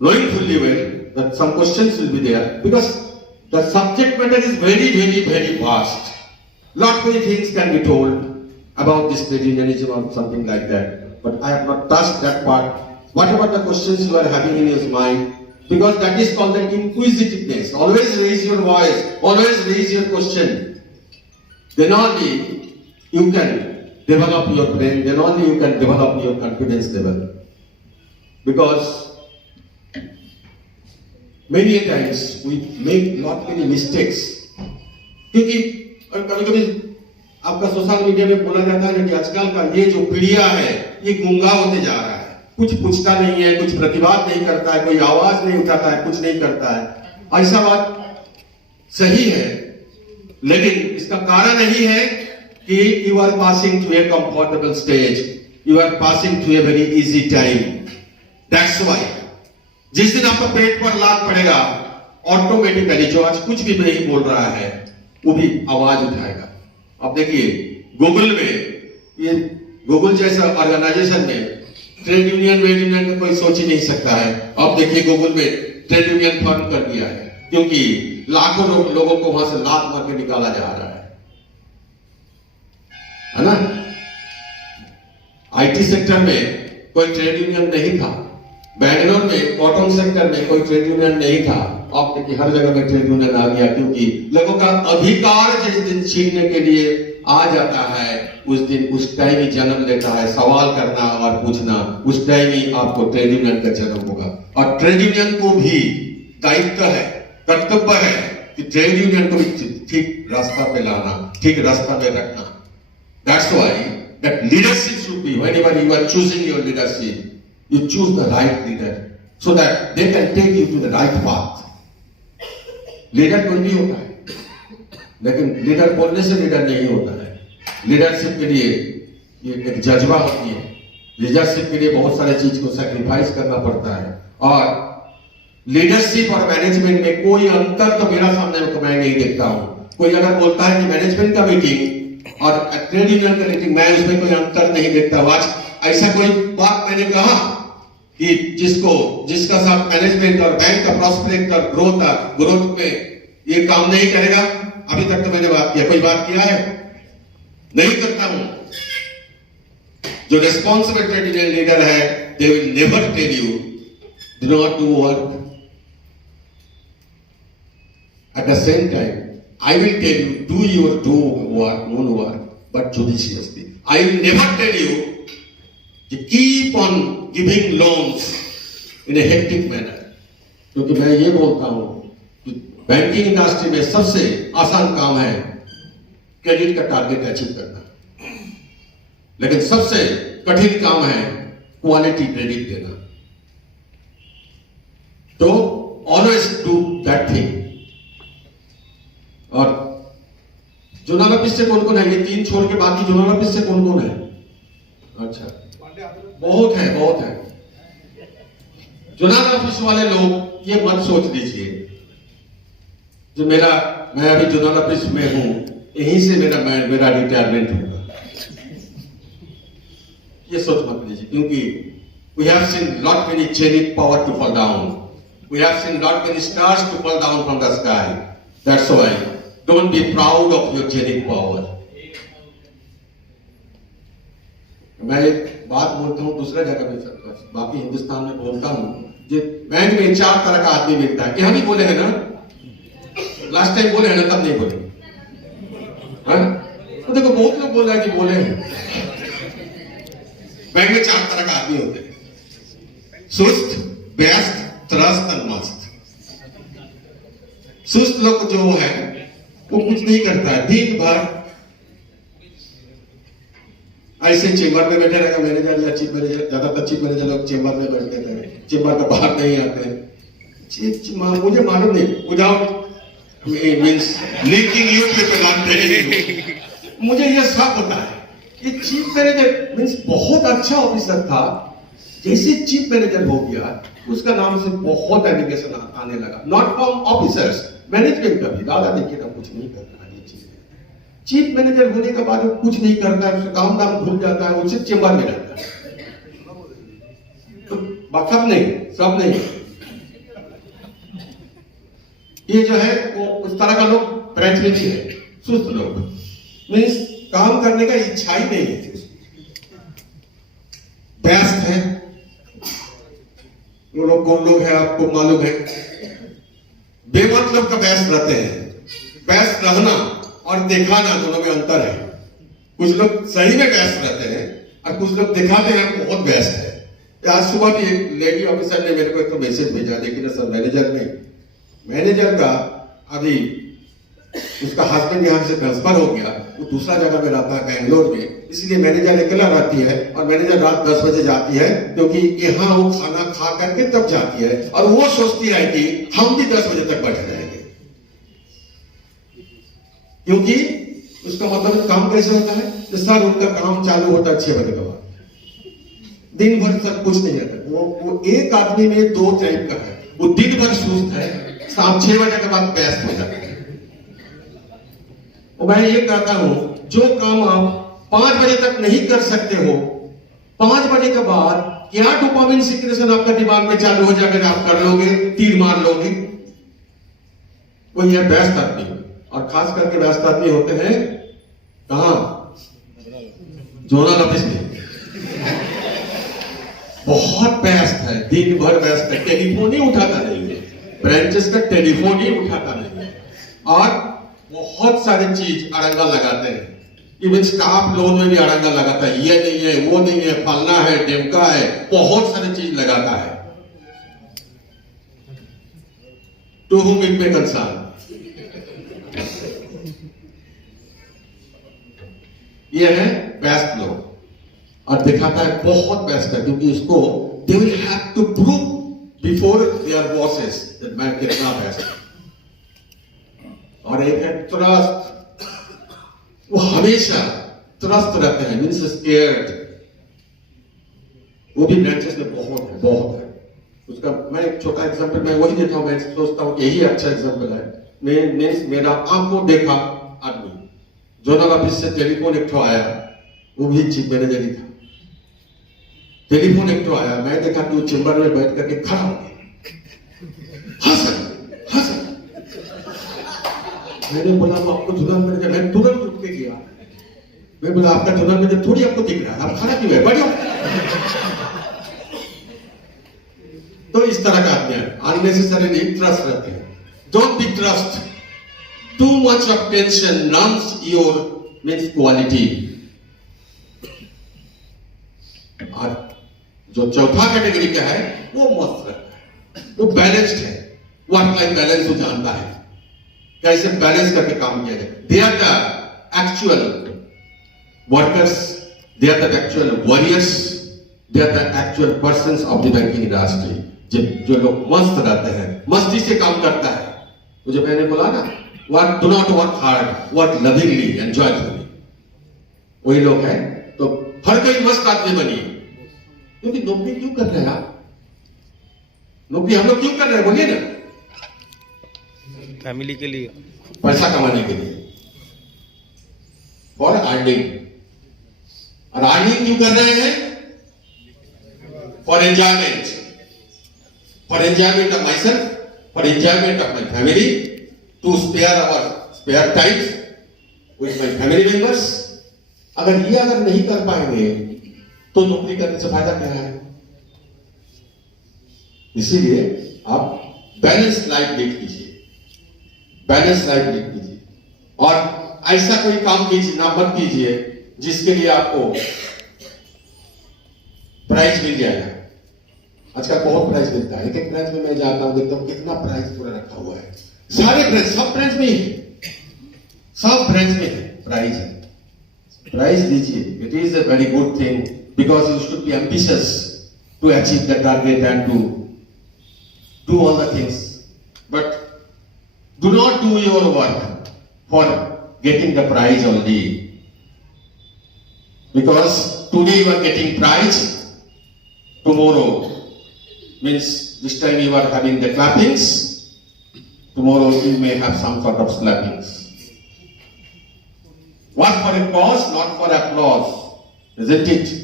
knowing fully well that some questions will be there, because the subject matter is very, very, very vast. Lot many things can be told about this Pelagianism or something like that, but I have not touched that part. Whatever the questions you are having in your mind, because that is called the inquisitiveness. Always raise your voice, always raise your question. Then only you can develop your brain, then only you can develop your confidence level. Because many times we make lot many mistakes. क्योंकि कभी कभी आपका social media में बोला जाता है कि आजकल का ये जो पीढ़ियां है, ये गूंगा होते जा रहा है, कुछ पूछता नहीं है, कुछ प्रतिवाद नहीं करता है, कोई आवाज नहीं उठाता है, कुछ नहीं करता है। ऐसा बात सही है, लेकिन इसका कारण यही है कि you are passing to a comfortable stage, you are passing to a very easy time. That's why जिस दिन आपका पेट पर लात पड़ेगा, ऑटोमेटिकली जो आज कुछ भी नहीं बोल रहा है वो भी आवाज उठाएगा। अब देखिए गूगल में, ये गूगल जैसा ऑर्गेनाइजेशन में ट्रेड यूनियन का कोई सोच ही नहीं सकता है। अब देखिए गूगल में ट्रेड यूनियन फॉर्म कर दिया है, क्योंकि लाखों लोगों को वहां से लात मार के निकाला जा रहा है ना। आईटी सेक्टर में कोई ट्रेड यूनियन नहीं था, बैंगलोर में कॉटन सेक्टर में कोई ट्रेड यूनियन नहीं था। अब देखिए हर जगह में ट्रेड यूनियन आ गया, क्योंकि लोगों का अधिकार जिस दिन छीनने के लिए आ जाता है उस दिन, उस टाइम ही जन्म लेता है सवाल करना और पूछना, उस टाइम ही आपको ट्रेड यूनियन का जन्म होगा। और ट्रेड यूनियन को भी दायित्व है, कर्तव्य है कि ट्रेड यूनियन को भी ठीक रास्ता पे लाना, ठीक रास्ता पे रखना। That's why that leadership should be, whenever you are choosing your leadership, you choose the right leader so that they can take you to the right path. Leader कोई भी होता है, लेकिन लीडर बोलने से लीडर नहीं होता है। लीडरशिप के लिए ये एक जज्बा होती है, लीडरशिप के लिए बहुत सारे चीज को सैक्रिफाइस करना पड़ता है। और लीडरशिप और मैनेजमेंट में कोई अंतर तो मेरा सामने मैं नहीं देखता हूं। कोई अगर बोलता है कि मैनेजमेंट का मीटिंग और ट्रेड यूनियन का मीटिंग, मैं उसमें कोई अंतर नहीं देखता। आज ऐसा कोई बात मैंने कहा कि जिसका साथ मैनेजमेंट और बैंक का प्रॉस्पेरिटी और ग्रोथ में ये काम नहीं करेगा, अभी तक तो मैंने बात किया, कोई बात किया है? नहीं करता हूं। जो रिस्पॉन्सिबल ट्रेड यूनियन लीडर है, they will never tell you do not do work. At the same time I will tell you do your own work, but judiciously. I will never tell you to keep on giving loans in a hectic manner. क्योंकि मैं ये बोलता हूं कि banking industry में सबसे आसान काम है क्रेडिट का टारगेट अचीव करना, लेकिन सबसे कठिन काम है क्वालिटी क्रेडिट देना। तो ऑलवेज डू दैट थिंग। और जोनल ऑफिस से कौन कौन है? ये तीन छोड़ के बाकी जोनल ऑफिस से कौन कौन है? अच्छा, बहुत है। जोनल ऑफिस वाले लोग ये मत सोच लीजिए जो मैं अभी जोनल ऑफिस में हूं, यहीं से मेरा रिटायरमेंट होगा, ये सोच मत लीजिए। क्योंकि we have seen lot many genetic power to fall down, we have seen lot many stars to fall down from the sky. That's why don't be proud of your genetic power. मैं एक बात बोलता हूँ दूसरा जगह में, बाकी हिंदुस्तान में बोलता हूँ, जो बैंक में 4 तरह का आदमी मिलता है। कि हम ही बोले हैं ना, लास्ट टाइम बोले हैं ना, तब नहीं बोले, तो देखो बहुत लोग बोल रहे हैं कि बोले हैं। बैंक में 4 तरह का आदमी होते हैं, सुस्त, व्यस्त, त्रस्त और मस्त। सुस्त लोग जो है वो कुछ नहीं करता है, दिन भर ऐसे चेंबर में बैठे रहेगा। मैनेजर या चीफ मैनेजर, ज्यादातर चीफ मैनेजर लोग चेंबर में बैठते हैं, चेंबर का बाहर नहीं आते हैं। मुझे मालूम नहीं, without means leaking you people, मुझे ये सब पता है। ये चीफ मैनेजर मींस बहुत अच्छा ऑफिसर था, जैसे चीफ मैनेजर हो गया उसका नाम से बहुत एलिगेशन आने लगा, नॉट फ्रॉम ऑफिसर्स, मैनेजमेंट का भी। दादा देखिए ना, कुछ नहीं करता ये चीज। चीफ मैनेजर होने के बाद वो कुछ नहीं करता है, उसका काम दाम भूल जाता है, वो सिर्फ चेंबर में रहता है। तो सब नहीं ये जो है वो उस तरह का लोग प्रेजमेंट है, सुस्त लोग, मीन्स काम करने का इच्छा ही नहीं है, व्यस्त है। वो लोग कौन लोग हैं आपको मालूम है? बेमतलब का व्यस्त रहते हैं। व्यस्त रहना और दिखाना दोनों में अंतर है। कुछ लोग सही में व्यस्त रहते हैं और कुछ लोग दिखाते हैं बहुत व्यस्त है। आज सुबह भी एक लेडी ऑफिसर ने मेरे को एक तो मैसेज भेजा, लेकिन सर मैनेजर का अभी उसका हस्बैंड यहां से ट्रांसफर हो गया, वो दूसरा जगह में रहता है बैंगलोर में, इसलिए मैनेजर अकेला रहती है और मैनेजर रात 10 बजे जाती है, क्योंकि यहाँ वो खाना खा करके तब जाती है और वो सोचती है कि हम भी 10 बजे तक बैठे रहेंगे, क्योंकि उसका मतलब काम कैसे होता है कि सर उनका काम चालू होता है 6 बजे के बाद, दिन भर सब कुछ नहीं आता। वो एक आदमी में 2 टाइप का है, वो दिन भर सुस्त है, शाम 6 बजे के बाद व्यस्त हो जाता है। और मैं ये कहता हूं, जो काम आप 5 बजे तक नहीं कर सकते हो, 5 बजे के बाद क्या डोपामिन सिक्रेशन आपका दिमाग में चालू हो जाकर आप कर लोगे, तीर मार लोगे। वही है व्यस्त आदमी, और खास करके व्यस्त आदमी होते हैं कहां, जोनल ऑफिस में बहुत व्यस्त है, दिन भर व्यस्त है, टेलीफोन ही उठाता नहीं है, ब्रांचेस का टेलीफोन ही उठाता नहीं है, और बहुत सारे चीज अड़ंगा लगाते हैं। इवन स्टाफ लोन में भी अड़ंगा लगाता है, ये नहीं है, वो नहीं है, फलना है, ढेमका है, बहुत सारी चीज लगाता है। To whom it may concern, ये है व्यस्त लोग, और दिखाता है बहुत व्यस्त है, क्योंकि उसको they will have to prove before their bosses that मैं कितना व्यस्त हूं। और एक है ट्रस्ट, वो हमेशा ट्रस्ट रहते हैं, मीन्स स्केयर्ड। वो भी ब्रांचेस में बहुत है उसका। मैं एक छोटा एग्जांपल मैं वही देता हूं, मैं सोचता हूं यही अच्छा एग्जांपल है। मीन्स मेरा आंखों देखा आदमी, जोनल ऑफिस से टेलीफोन एक ठो आया, वो भी चीफ मैनेजर ही था। टेलीफोन एक ठो आया, मैं देखा कि वो चेंबर में बैठ करके खड़ा हो गया, हंस। मैंने बोला वो आपको धुलन में, मैं तुरंत रुक के गया, मैं बोला आपका धुलन में थोड़ी आपको दिख रहा है, आप खड़ा क्यों है, बढ़िया। तो इस तरह का आदमी है, अननेसेसरीली ट्रस्ट रहते हैं। Don't be trust, too much of tension nums your means quality. और जो चौथा कैटेगरी का है वो मस्त रहता है, वो बैलेंस्ड है, वर्क लाइफ बैलेंस वो जानता है कैसे बैलेंस करके काम किया जाए। They are the actual workers, they are the actual warriors, they are the actual persons of the banking industry. जो लोग मस्त रहते हैं, मस्ती से काम करता है, वो जो मैंने बोला ना, work do not work hard, work lovingly and joyfully, वही लोग हैं। तो हर कोई मस्त आदमी बनिए, क्योंकि नौकरी क्यों कर रहे हैं आप, नौकरी हम लोग क्यों कर रहे हैं, बोलिए ना, फैमिली के लिए, पैसा कमाने के लिए, फॉर अर्निंग। और अर्निंग क्यों कर रहे हैं, for enjoyment, for enjoyment of myself, for enjoyment of my family, to spare our spare time with my family members. अगर ये नहीं कर पाएंगे तो नौकरी करने से फायदा क्या है। इसीलिए आप बैलेंस लाइफ लीड कीजिए, बैलेंस लाइफ लीड कीजिए, और ऐसा कोई काम कीजिए ना मत कीजिए जिसके लिए आपको प्राइज मिल जाएगा। आजकल बहुत प्राइज मिलता है, एक ब्रांच में मैं जाता हूं, देखता हूं कितना प्राइज पूरा रखा हुआ है, सारे ब्रांच, सब ब्रांच में ही, सब ब्रांच में है प्राइज है। प्राइज दीजिए, it is a very good thing, because you should be ambitious to achieve the target and to do all the things, but do not do your work for getting the prize only, because today you are getting prize, tomorrow means this time you are having the clappings, tomorrow you may have some sort of slappings. Work for a cause, not for applause, isn't it?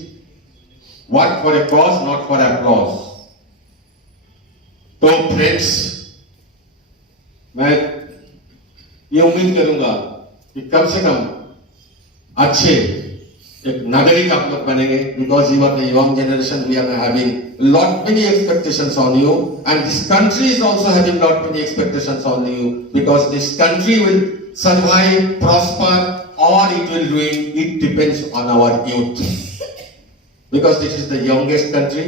Work for a cause, not for applause. So friends, मैं ये उम्मीद करूंगा कि कम से कम अच्छे एक नागरिक आप लोग बनेंगे, because you are the young generation, we are having lot many expectations on you, and this country is also having lot many expectations on you, because this country will survive, prosper, or it will ruin. It depends on our youth, because this is the youngest country,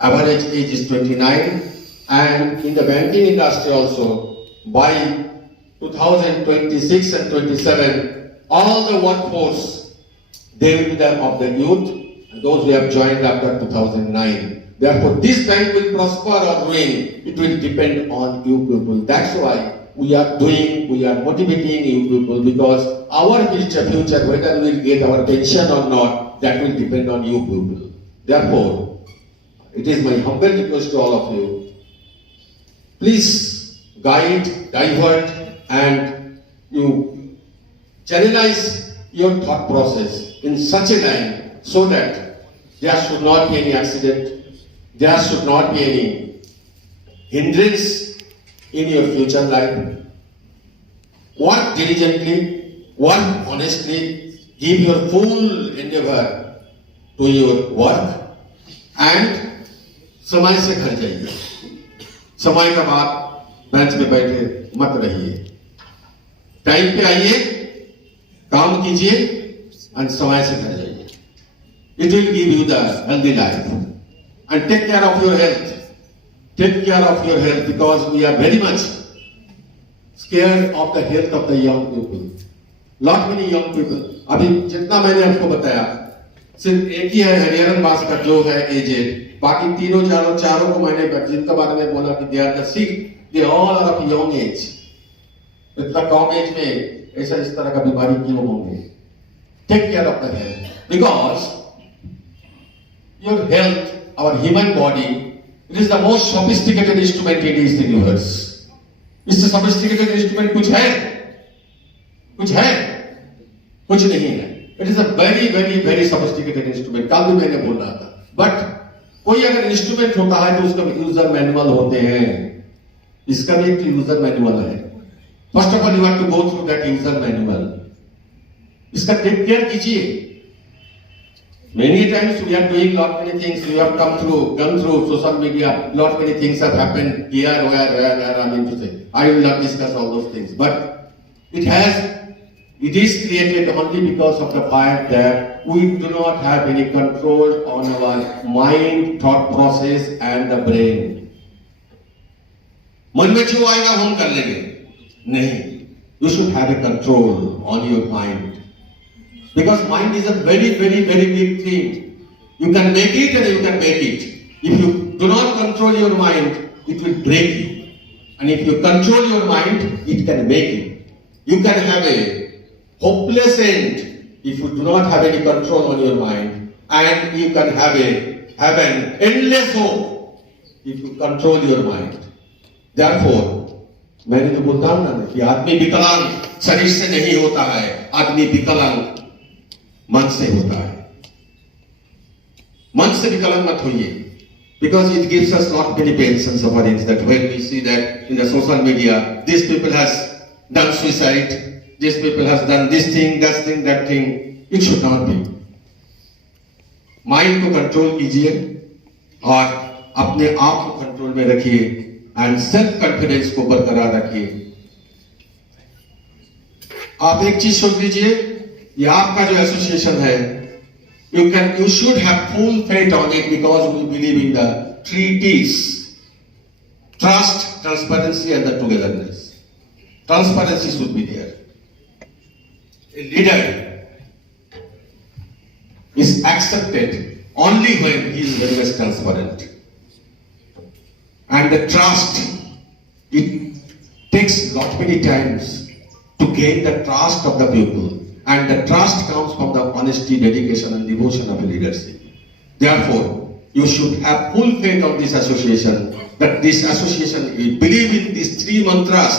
average age is 29, and in the banking industry also, by 2026 and 27, all the workforce, they will be the of the youth, and those who have joined after 2009. Therefore, this bank will prosper or ruin. It will depend on you people. That's why we are motivating you people, because our future, whether we will get our pension or not, that will depend on you people. Therefore, it is my humble request to all of you, please guide, divert, and you channelize your thought process in such a line so that there should not be any accident, there should not be any hindrance in your future life. Work diligently, work honestly, give your full endeavor to your work, and समय से घर जाइए. समय का बाद bench में बैठे मत रहिए. टाइम पे आइए, काम कीजिए, and समय से घर जाइए. It will give you the healthy life. And take care of your health. Take care of your health, because we are very much scared of the health of the young people. Lot many young people. अभी जितना मैंने आपको बताया, सिर्फ एक ही है हरिहरन भास्कर जो है एजेड. बाकी तीनों चारों को मैंने जिनके बारे में बोला कि they are the sick, they all are of young age. इतना कम एज में ऐसा इस तरह का बीमारी क्यों होंगे? Take care of the health, because your health, our human body, it is the most sophisticated instrument in this universe. इससे sophisticated instrument कुछ है? कुछ है? कुछ नहीं है. It is a very, very, very sophisticated instrument. कल भी मैंने बोल रहा था. But कोई अगर इंस्ट्रूमेंट होता है तो उसका यूजर मैनुअल होते हैं. इसका भी एक यूजर मैनुअल है. First of all you have to go through that user manual. इसका टेक केयर कीजिए. Many times we are doing lot many things. We have gone through social media. Lot many things have happened here, where. I mean to say, I will not discuss all those things. But it is created only because of the fact that we do not have any control on our mind, thought process, and the brain. मन में जो आएगा हम कर लेंगे. नहीं. You should have a control on your mind. Because mind is a very, very, very big thing. You can make it and you can make it. If you do not control your mind, it will break you. And if you control your mind, it can make you. You can have a hopeless end if you do not have any control on your mind. And you can have an endless hope if you control your mind. Therefore, मैंने तो बोलता हूं ना कि आदमी विकलांग शरीर से नहीं होता है, आदमी विकलांग मन से होता है. मन से विकलांग मत होइए, because it gives us lot many pains and sufferings. That when we see that in the social media, this people has done suicide, this people has done this thing, that thing, that thing. It should not be. Mind को control कीजिए और अपने आप को control में रखिए and self confidence को बरकरार रखिए. आप एक चीज सोच लीजिए, ये आपका जो एसोसिएशन है, you should have full faith on it, because we believe in the 3 T's: trust, transparency, and the togetherness. Transparency should be there. A leader is accepted only when he is very much transparent. And the trust, it takes lot many times to gain the trust of the people. And the trust comes from the honesty, dedication, and devotion of a leadership. Therefore, you should have full faith on this association, that this association will believe in these 3 mantras: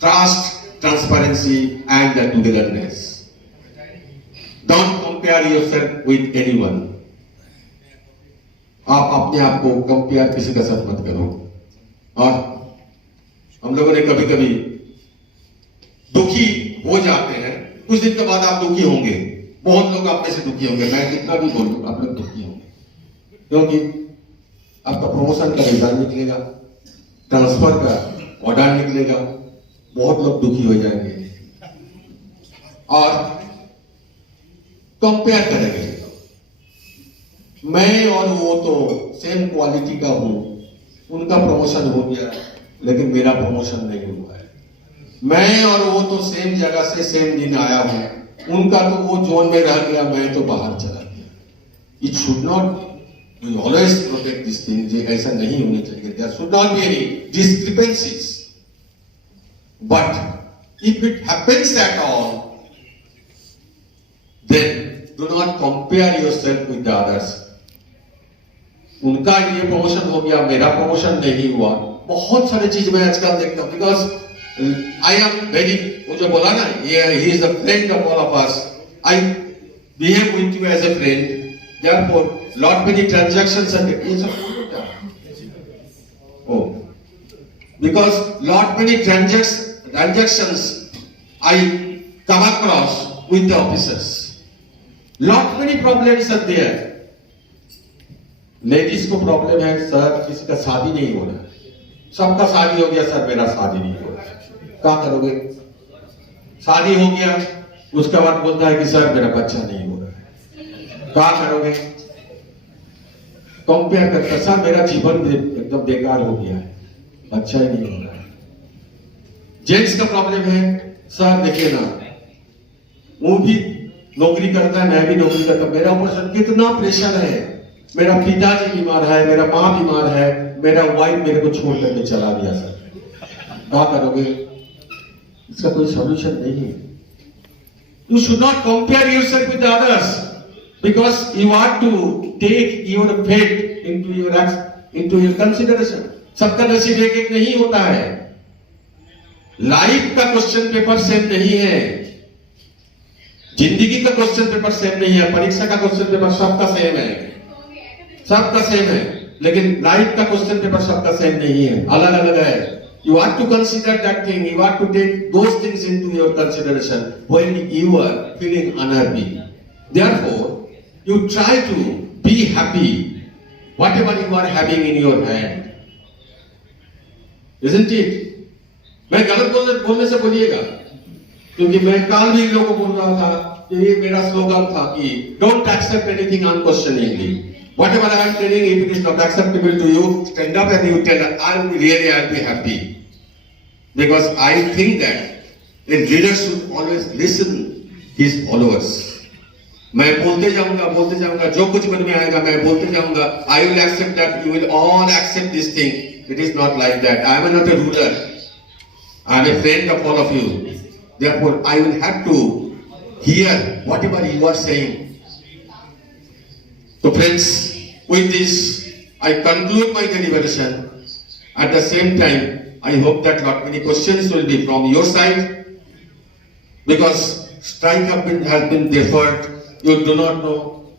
trust, transparency, and the togetherness. Don't compare yourself with anyone. आप अपने आप को compare किसी के साथ मत करो. और हम लोगों ने कभी कभी दुखी हो जाते हैं, कुछ दिन के बाद आप दुखी होंगे. बहुत लोग आप में से दुखी होंगे, मैं कितना भी बोलूं आप लोग दुखी होंगे, क्योंकि आपका प्रमोशन का रिजल्ट निकलेगा, ट्रांसफर का ऑर्डर निकलेगा, बहुत लोग दुखी हो जाएंगे और कंपेयर करेंगे. मैं और वो तो सेम क्वालिटी का हूं, उनका प्रमोशन हो गया लेकिन मेरा प्रमोशन नहीं हुआ है. मैं और वो तो सेम जगह से सेम दिन आया हूं, उनका तो वो जोन में रह गया, मैं तो बाहर चला गया. It should not, we always protect this thing. ऐसा नहीं होना चाहिए. There should not be any discrepancies. But if it happens at all, then do not compare yourself with the others. उनका ये प्रमोशन हो गया, मेरा प्रमोशन नहीं हुआ. बहुत सारी चीज मैं आजकल देखता हूँ. बिकॉज आई एम वेरी, मुझे बोला ना, he is a friend of all of us. I behave with you as a friend. Therefore, lot many transactions are taken. Oh, because lot many transactions I come across with the officers. Lot many problems are there. Ladies को problem है, sir किसी का शादी नहीं हो रहा, सबका शादी हो गया, सर मेरा शादी नहीं हो रहा. क्या करोगे? शादी हो गया, उसके बाद बोलता है कि सर मेरा बच्चा नहीं हो रहा है. क्या करोगे? कंपेयर करता, सर मेरा जीवन एकदम बेकार हो गया है, बच्चा ही नहीं हो रहा है. जेंट्स का प्रॉब्लम है, सर देखिए ना, वो भी नौकरी करता है, मैं भी नौकरी करता हूं, मेरा ऊपर कितना प्रेशर है, मेरा पिताजी बीमार है, मेरा माँ बीमार है, मेरा वाइफ मेरे को छोड़ करके चला गया. सर क्या करोगे? इसका कोई सॉल्यूशन नहीं है. You should not compare yourself with the others, because you want to take your fate into your consideration. सबका नसीब एक एक नहीं होता है. लाइफ का क्वेश्चन पेपर सेम नहीं है, जिंदगी का क्वेश्चन पेपर सेम नहीं है, परीक्षा का क्वेश्चन पेपर सबका सेम है, सबका सेम है, लेकिन लाइफ का क्वेश्चन पेपर सबका सेम नहीं है, अलग अलग है. You have to consider that thing. You have to take those things into your consideration when you are feeling unhappy. Therefore, you try to be happy whatever you are having in your hand. Isn't it? मैं गलत बोलने से बोलिएगा, क्योंकि मैं कल भी लोगों को बोल रहा था कि ये मेरा स्लोगन था कि don't accept anything unquestioningly. Whatever I am telling, if it is not acceptable to you, stand up and you tell, I'll be happy. Because I think that a leader should always listen his followers. मैं बोलते जाऊंगा, जो कुछ मन में आएगा मैं बोलते जाऊंगा. I will accept that, you will all accept this thing. It is not like that. I am not a ruler. I am a friend of all of you. Therefore, I will have to hear whatever you are saying. So friends, with this, I conclude my deliberation. At the same time, I hope that lot many questions will be from your side, because strike has been deferred. You do not know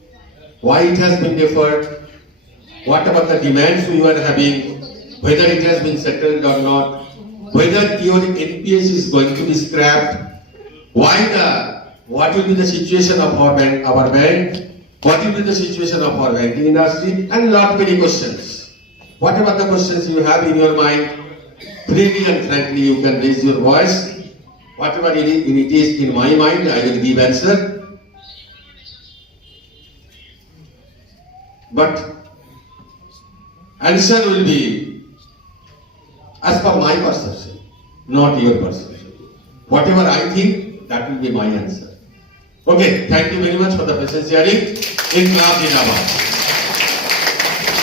why it has been deferred, what about the demands you are having, whether it has been settled or not, whether your NPS is going to be scrapped, what will be the situation of our bank, what will be the situation of our banking industry, and lot many questions. Whatever the questions you have in your mind, freely and frankly you can raise your voice. Whatever it is in my mind, I will give answer. But answer will be as per my perception, not your perception. Whatever I think, that will be my answer. Okay, thank you very much for the patient sharing. In Jindabad.